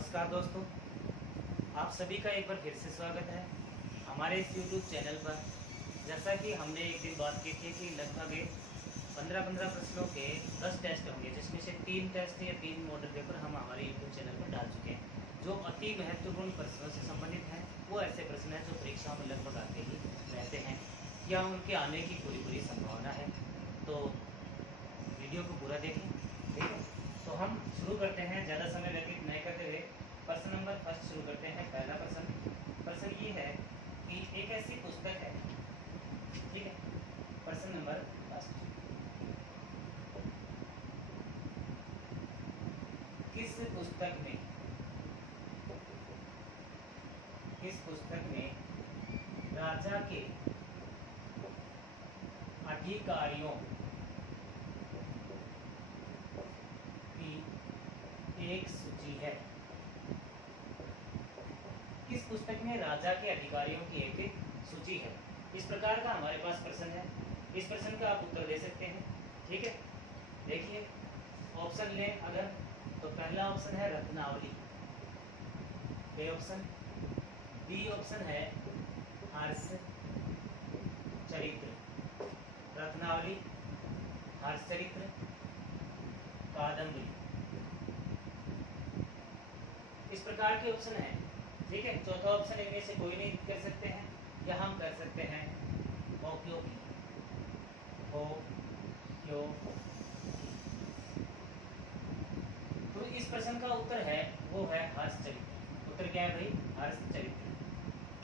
नमस्कार दोस्तों, आप सभी का एक बार फिर से स्वागत है हमारे इस YouTube चैनल पर। जैसा कि हमने एक दिन बात की थी कि लगभग 15-15 प्रश्नों के 10 टेस्ट होंगे, जिसमें से 3 टेस्ट या 3 मॉडल पेपर हम हमारे YouTube चैनल पर डाल चुके हैं, जो अति महत्वपूर्ण प्रश्नों से संबंधित हैं। वो ऐसे प्रश्न हैं जो परीक्षाओं में लगभग आते ही रहते हैं या उनके आने की पूरी संभावना है। तो वीडियो को पूरा देखें, ठीक है। तो हम शुरू करते हैं, ज़्यादा समय व्यतीत नहीं करते हुए प्रश्न नंबर फर्स्ट शुरू करते हैं। पहला प्रश्न ये है कि एक ऐसी पुस्तक है, ठीक है। प्रश्न नंबर फर्स्ट, किस पुस्तक में राजा के अधिकारियों की एक सूची है। किस पुस्तक में राजा के अधिकारियों की एक सूची है। इस प्रकार का हमारे पास प्रश्न है। इस प्रश्न का आप उत्तर दे सकते हैं, ठीक है। देखिए ऑप्शन लें अगर, तो पहला ऑप्शन है Ratnavali, A option. B option है हर्ष चरित्र, रत्नावली, हर्ष चरित्र, कादम्बरी। इस प्रकार के ऑप्शन हैं, ठीक है। चौथा ऑप्शन इनमें से कोई नहीं कर सकते हैं, या हम कर सकते हैं ओ क्यों की, ओ क्यों। तो इस प्रश्न का उत्तर है वो है हर्ष चरित्र। उत्तर क्या है भाई? हर्ष चरित्र।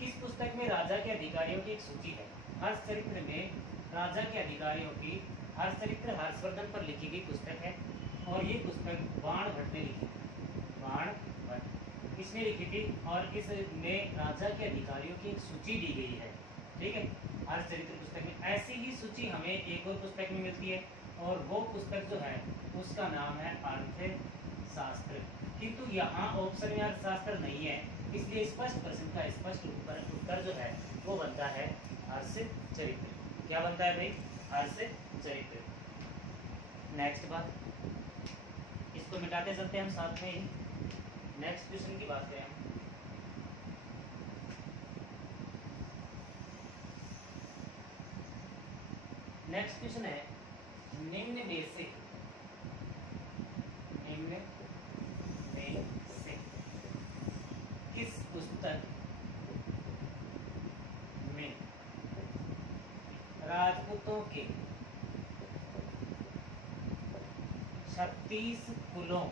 किस पुस्तक में राजा के अधिकारियों की एक सूची है? हर्ष चरित्र में राजा के अधिकारियों की, हर्ष चरित्र हर्षवर्धन पर लिखी गई पुस्तक है, और ये पुस्तक बाण भट्ट ने लिखी, बाण भट्ट इसने लिखी थी, और इसमें राजा के अधिकारियों की एक सूची दी गई है, ठीक है। हर्ष चरित्र पुस्तक में ऐसी ही सूची हमें एक और पुस्तक में मिलती है, और वो पुस्तक जो है उसका नाम है अर्थशास्त्र। किंतु यहाँ ऑप्शन में अर्थशास्त्र नहीं है, इसलिए स्पष्ट प्रश्न का स्पष्ट उत्तर जो है वो बनता है हर्ष चरित्र। क्या बनता है भाई? हर्ष चरित्र। नेक्स्ट बात, इसको मिटाते चलते हैं हम साथ में ही। नेक्स्ट क्वेश्चन की बात करें। नेक्स्ट क्वेश्चन है, निम्न में से किस पुस्तक में राजपूतों के 36 कुलों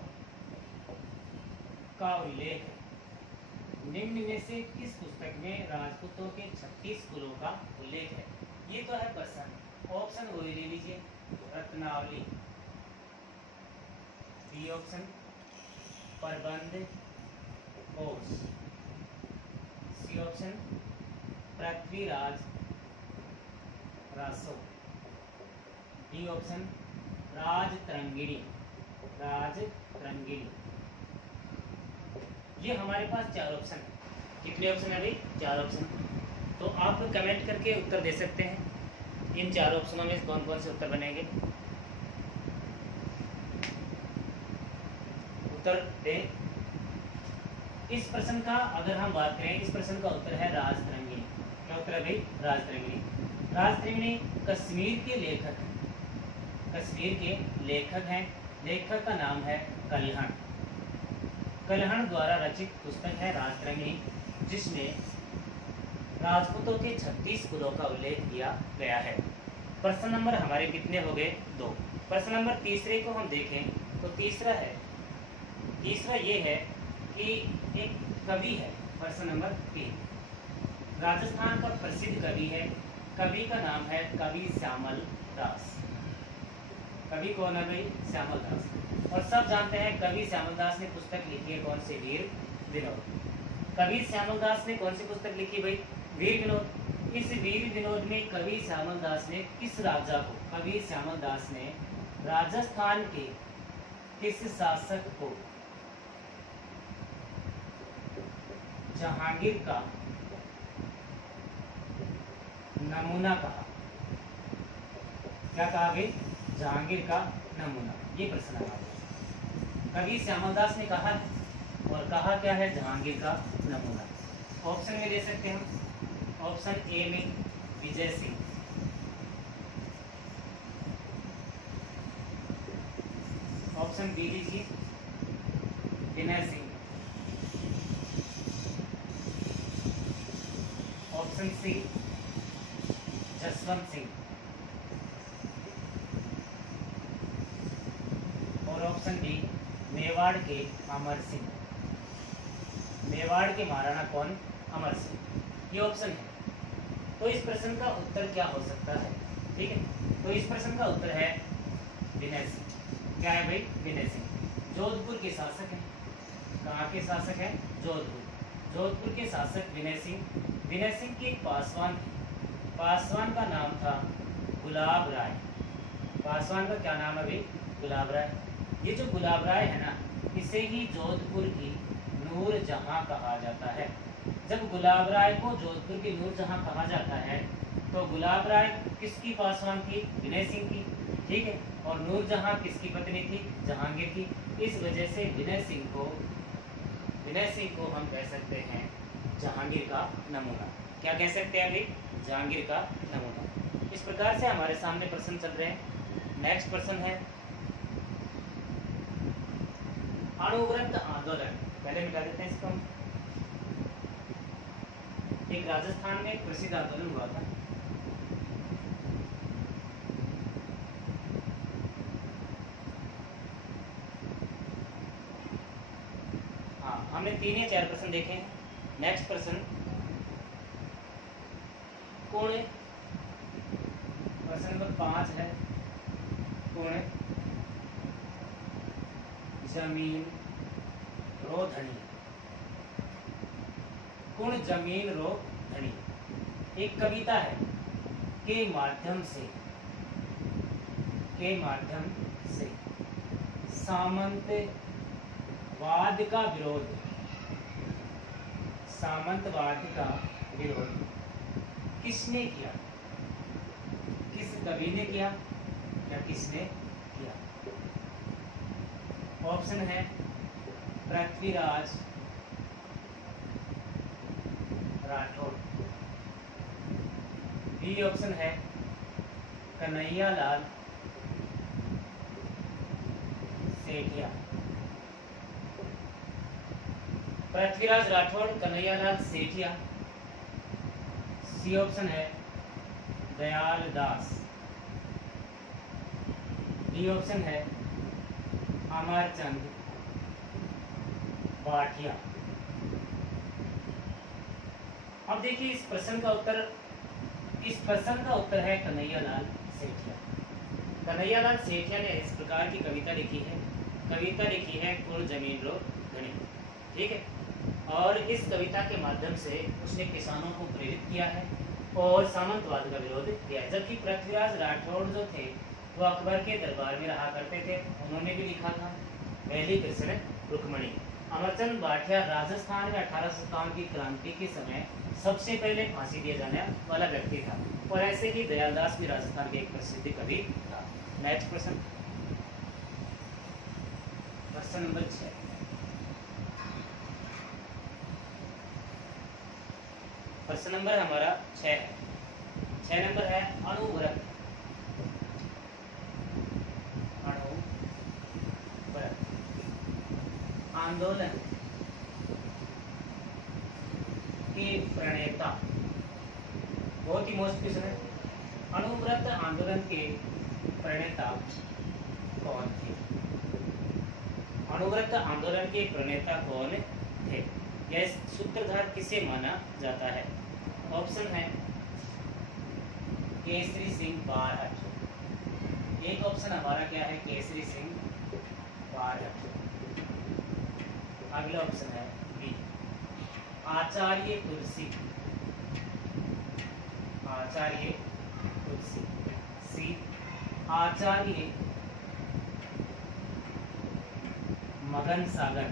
का उल्लेख है। निम्न में से किस पुस्तक में राजपूतों के 36 कुलों का उल्लेख है? ये तो है प्रश्न। ऑप्शन वो ले लीजिए, Ratnavali, B option Prabandha Kosha, C option Prithviraj Raso, D option Rajatarangini. ये हमारे पास 4 ऑप्शन है। कितने ऑप्शन है भाई? 4 ऑप्शन। तो आप कमेंट करके उत्तर दे सकते हैं, इन 4 ऑप्शनों में कौन कौन से उत्तर बनेंगे। उत्तर दें। इस प्रश्न का अगर हम बात करें, इस प्रश्न का उत्तर है राजतरंगिणी। क्या उत्तर है भाई? राजतरंगिणी। राजतरंगिणी कश्मीर के लेखक हैं। लेखक का नाम है कल्हण द्वारा रचित पुस्तक है राजतरंगिणी, जिसमें राजपूतों के 36 कुलों का उल्लेख किया गया है। प्रश्न नंबर हमारे कितने हो गए? 2। प्रश्न नंबर तीसरे को हम देखें तो तीसरा ये है कि एक कवि है। प्रश्न नंबर 3, राजस्थान का प्रसिद्ध कवि है। कवि का नाम है कवि श्यामल दास। कवि कौन है भाई? श्यामल दास। और सब जानते हैं कवि श्यामल दास ने पुस्तक लिखी है कौन सी? वीर विनोद। कवि श्यामल दास ने कौन सी पुस्तक लिखी भाई? वीर विनोद। इस वीर विनोद में कवि श्यामल दास ने किस राजा को, कवि श्यामल दास ने राजस्थान के किस शासक को जहांगीर का नमूना कहा? क्या कहा भाई? जहांगीर का नमूना। ये प्रश्न हमारा कवि श्यामल दास ने कहा है, और और कहा क्या है जहांगीर का नमूना। ऑप्शन में दे सकते हैं हम। ऑप्शन ए में विजय सिंह, ऑप्शन बी लीजिए विनय सिंह, ऑप्शन सी जसवंत सिंह और ऑप्शन डी मेवाड़ के अमर सिंह। मेवाड़ के महाराणा कौन? अमर सिंह। ये ऑप्शन है। तो इस प्रश्न का उत्तर क्या हो सकता है? ठीक है, तो इस प्रश्न का उत्तर है विनय सिंह। क्या है भाई? विनय सिंह जोधपुर के शासक हैं। कहाँ के शासक हैं? जोधपुर। जोधपुर के शासक विनय सिंह। विनय सिंह की एक पासवान थी। पासवान का नाम था गुलाब राय। पासवान का क्या नाम है भाई? गुलाब राय। ये जो गुलाब राय है ना, इसे ही जोधपुर की नूर जहां कहा जाता है। जब गुलाब राय को जोधपुर की नूर जहां कहा जाता है, तो गुलाब राय किसकी पासवान थी? विनय सिंह की। ठीक है, और नूर जहां किसकी पत्नी थी? जहांगीर की। इस वजह से विनय सिंह को हम कह सकते हैं जहांगीर का नमूना। क्या कह सकते हैं अभी? जहांगीर का नमूना। इस प्रकार से हमारे सामने प्रश्न चल रहे हैं। नेक्स्ट प्रश्न है अणुव्रत आंदोलन। पहले मिटा देते हैं इसको। एक राजस्थान में एक प्रसिद्ध आंदोलन हुआ था। हाँ, हमने 3 या 4 प्रश्न देखे हैं। नेक्स्ट प्रश्न कौन है? प्रश्न नंबर 5 है। कौन है? जमीन रो धनी। कौन जमीन रो धनी? एक कविता है के माध्यम से सामंतवाद का विरोध किसने किया? किस कवि ने किया या किसने किया? ऑप्शन है पृथ्वीराज राठौड़, बी ऑप्शन है कन्हैयालाल सेठिया। पृथ्वीराज राठौड़, कन्हैयालाल सेठिया। सी ऑप्शन है दयाल दास। डी ऑप्शन है अमरचंद भाटिया। अब देखिए इस प्रश्न का उत्तर है कन्हैयालाल सेठिया। कन्हैयालाल सेठिया ने इस प्रकार की कविता लिखी है कुल जमीन रो धनी। ठीक है, और इस कविता के माध्यम से उसने किसानों को प्रेरित किया है और सामंतवाद का विरोध किया है। जबकि पृथ्वीराज राठौड़ जो थे वो अकबर के दरबार में रहा करते थे, उन्होंने भी लिखा था पहली कृष्ण रुक्मणी। अमरचंद भाटिया राजस्थान में 1857 की क्रांति के समय सबसे पहले फांसी दिया जाने वाला व्यक्ति था। और ऐसे ही दयालदास भी राजस्थान के एक प्रसिद्ध कवि था। नेक्स्ट प्रश्न, प्रश्न नंबर 6। प्रश्न नंबर हमारा 6 है। 6 नंबर है अणुव्रत आंदोलन के प्रणेता। बहुत ही मोस्ट क्वेश्चन है। अणुव्रत आंदोलन के प्रणेता कौन थे? अणुव्रत आंदोलन के प्रणेता कौन थे? यह सूत्रधार किसे माना जाता है? ऑप्शन है केसरी सिंह बारहट। एक ऑप्शन हमारा क्या है? केसरी सिंह बारहट। अगला ऑप्शन है बी आचार्य तुलसी। सी आचार्य मगन सागर।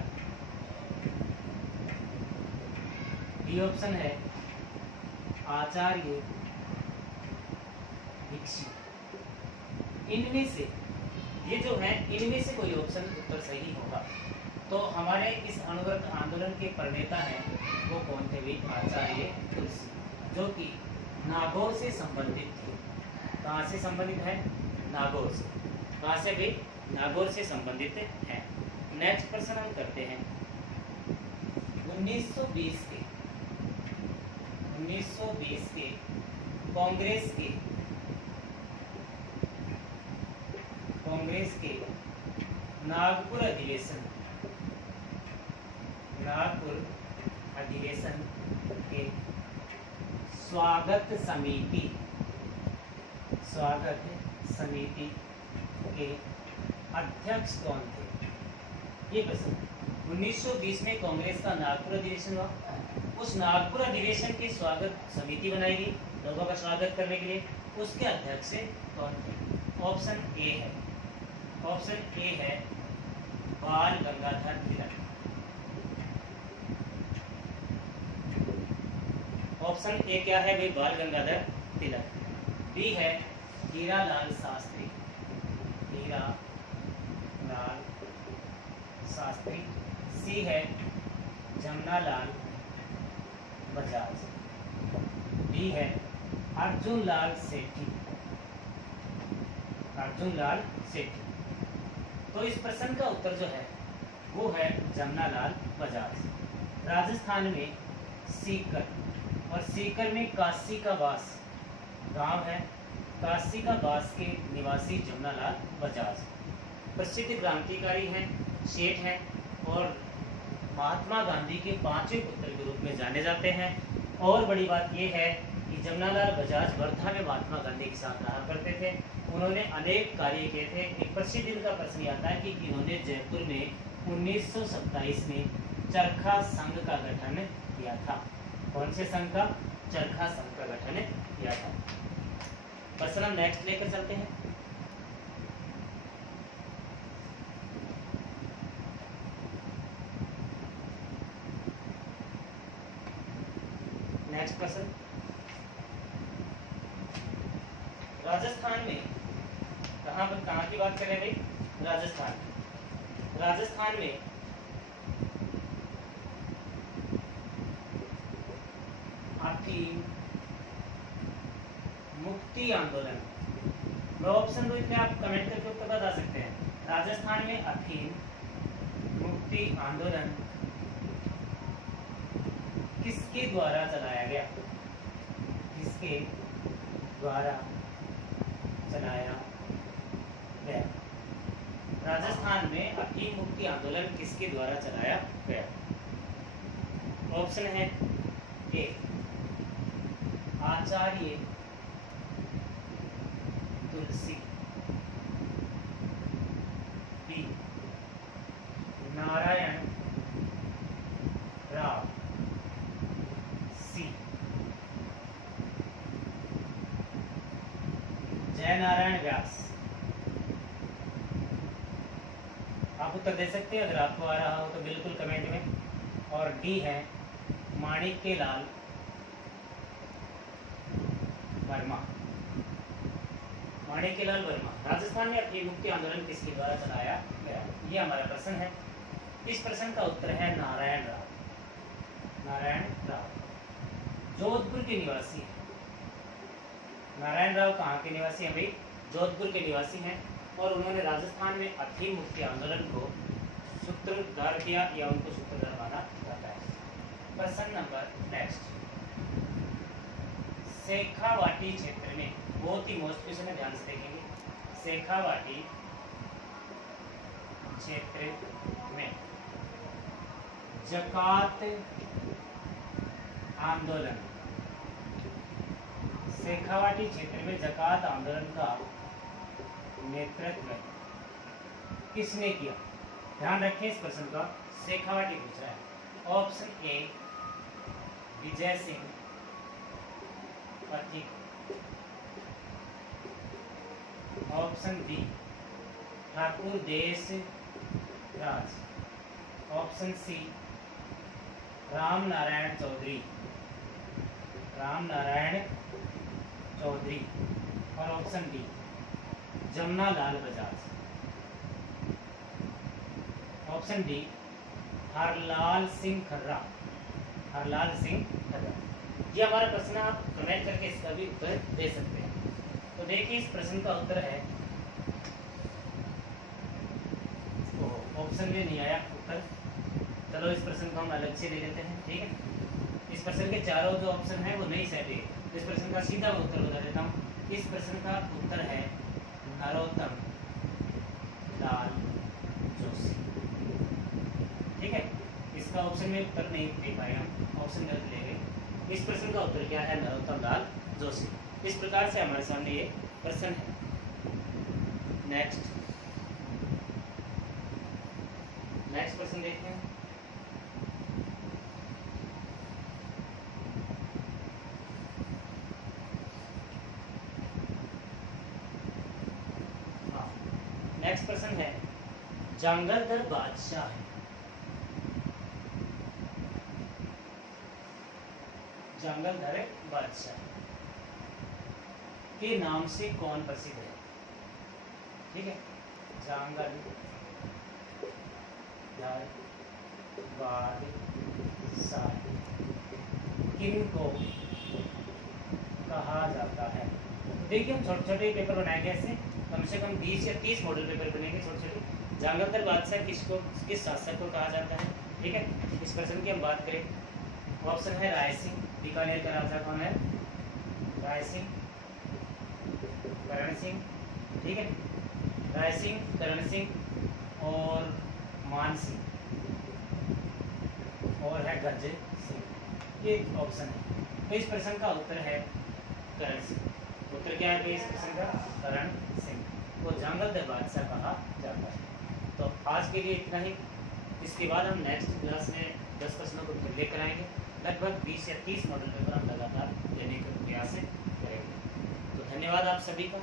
डी ऑप्शन है आचार्य दीक्षित। इनमें से ये जो है, इनमें से कोई ऑप्शन उत्तर सही होगा। तो हमारे इस अणुव्रत आंदोलन के प्रणेता हैं वो कौन थे भाई? आचार्य तुलसी, जो कि नागौर से संबंधित थे। कहाँ से संबंधित है? नागौर से। कहाँ से भाई? नागौर से संबंधित है। नेक्स्ट प्रश्न हम करते हैं 1920 के कांग्रेस के नागपुर अधिवेशन के स्वागत समिति के अध्यक्ष कौन थे? ये प्रश्न। 1920 में कांग्रेस का नागपुर अधिवेशन हुआ। उस नागपुर अधिवेशन की स्वागत समिति बनाई गई लोगों का स्वागत करने के लिए। उसके अध्यक्ष कौन थे? ऑप्शन ए है बाल गंगाधर तिलक। ऑप्शन ए क्या है भाई? बाल गंगाधर तिलक। बी है हीरालाल शास्त्री। सी है जमनालाल बजाज। डी है अर्जुन लाल सेठी। तो इस प्रश्न का उत्तर जो है वो है जमनालाल बजाज। राजस्थान में सीकर, और सीकर में काशी का बास गांव है। काशी का बास के निवासी जमनालाल बजाज प्रसिद्ध क्रांतिकारी हैं, सेठ हैं और महात्मा गांधी के पांचवें पुत्र के रूप में जाने जाते हैं। और बड़ी बात यह है कि जमनालाल बजाज वर्धा में महात्मा गांधी के साथ रहा करते थे। उन्होंने अनेक कार्य किए थे। एक प्रसिद्ध इनका प्रश्न आता है कि इन्होंने जयपुर में 1927 में चरखा संघ का गठन किया था। कौन से संघ का? चरखा संघ का गठन किया था। प्रश्न हम नेक्स्ट लेकर चलते हैं। नेक्स्ट प्रश्न, राजस्थान में कहाँ की बात करें भाई? राजस्थान में अफीम मुक्ति आंदोलन। मैं ऑप्शन दूं इसमें आप कमेंट करके उत्तर बता सकते हैं। राजस्थान में अफीम मुक्ति आंदोलन किसके द्वारा चलाया गया? किसके द्वारा चलाया गया? राजस्थान में अफीम मुक्ति आंदोलन किसके द्वारा चलाया गया? ऑप्शन है ए आचार्य तुलसी, बी नारायण राव, सी जयनारायण व्यास। आप उत्तर दे सकते हैं अगर आपको आ रहा हो तो बिल्कुल कमेंट में। और डी है माणिक्यलाल वर्मा। माणिक्यलाल वर्मा। राजस्थान में अफीम मुक्ति आंदोलन किसके द्वारा चलाया गया? ये हमारा प्रश्न है। इस प्रश्न का उत्तर है नारायण राव। जोधपुर के निवासी हैं। नारायण राव कहाँ के निवासी हैं भाई? जोधपुर के निवासी हैं। और उन्होंने राजस्थान में अफीम मुक्ति आंदोलन को सूत्रधार किया या उनको सूत्रधार माना जाता है। प्रश्न नंबर नेक्स्ट, शेखावाटी क्षेत्र में, बहुत ही मोस्ट क्वेश्चन है, ध्यान से देखेंगे। शेखावाटी क्षेत्र में जकात आंदोलन, शेखावाटी क्षेत्र में जकात आंदोलन का नेतृत्व किसने किया? ध्यान रखें इस प्रश्न का। शेखावाटी पूछ रहा है। Option A Vijay Singh Pathik, option B Thakur Desh Raj, option C Ram Narayan Chaudhary और option D Jamnalal Bajaj. Option D Harlal Singh Kharra. Harlal Singh Kharra, ये हमारा प्रश्न, आप कमेंट करके इसका भी उत्तर दे सकते हैं। तो देखिए इस प्रश्न का उत्तर है, तो ऑप्शन में नहीं आया उत्तर, चलो इस प्रश्न को हम अलग से ले लेते हैं, ठीक है। इस प्रश्न के चारों जो ऑप्शन है वो नहीं सही है, इस प्रश्न का सीधा मैं उत्तर बता देता हूँ। इस प्रश्न का उत्तर है नरोत्तम लाल जोशी, ठीक है। इसका ऑप्शन में उत्तर नहीं दे पाए हम, ऑप्शन गलत ले गए। इस प्रश्न का उत्तर क्या है? नरोत्तम लाल जोशी। इस प्रकार से हमारे सामने ये प्रश्न है। नेक्स्ट प्रश्न देखते हैं। नेक्स्ट प्रश्न है, जांगलधर बादशाह जांगलधर बादशाह के नाम से कौन प्रसिद्ध है? ठीक है, जांगलधर बादशाह किनको कहा जाता है? देखिए हम छोटे छोटे पेपर बनाएंगे, ऐसे कम से कम 20 या 30 मॉडल पेपर बनेंगे छोटे छोटे। जांगलधर बादशाह किस शासक को कहा जाता है? ठीक है, इस प्रश्न की हम बात करें, ऑप्शन है राय सिंह, बीकानेर का राजा कौन है? राय सिंह, करण सिंह, ठीक है, राय सिंह, करण सिंह और मान सिंह और है गज सिंह, ये ऑप्शन है। तो इस प्रश्न का उत्तर है करण सिंह। उत्तर क्या है इस प्रश्न का? करण सिंह को जांगलधर बादशाह कहा जाता है। तो आज के लिए इतना ही। इसके बाद हम नेक्स्ट क्लास में 10 प्रश्नों को फिर लेकर आएंगे। लगभग 20 या 30 मॉडल पेपर हम लगातार लेने का प्रयास करेंगे। तो धन्यवाद आप सभी का।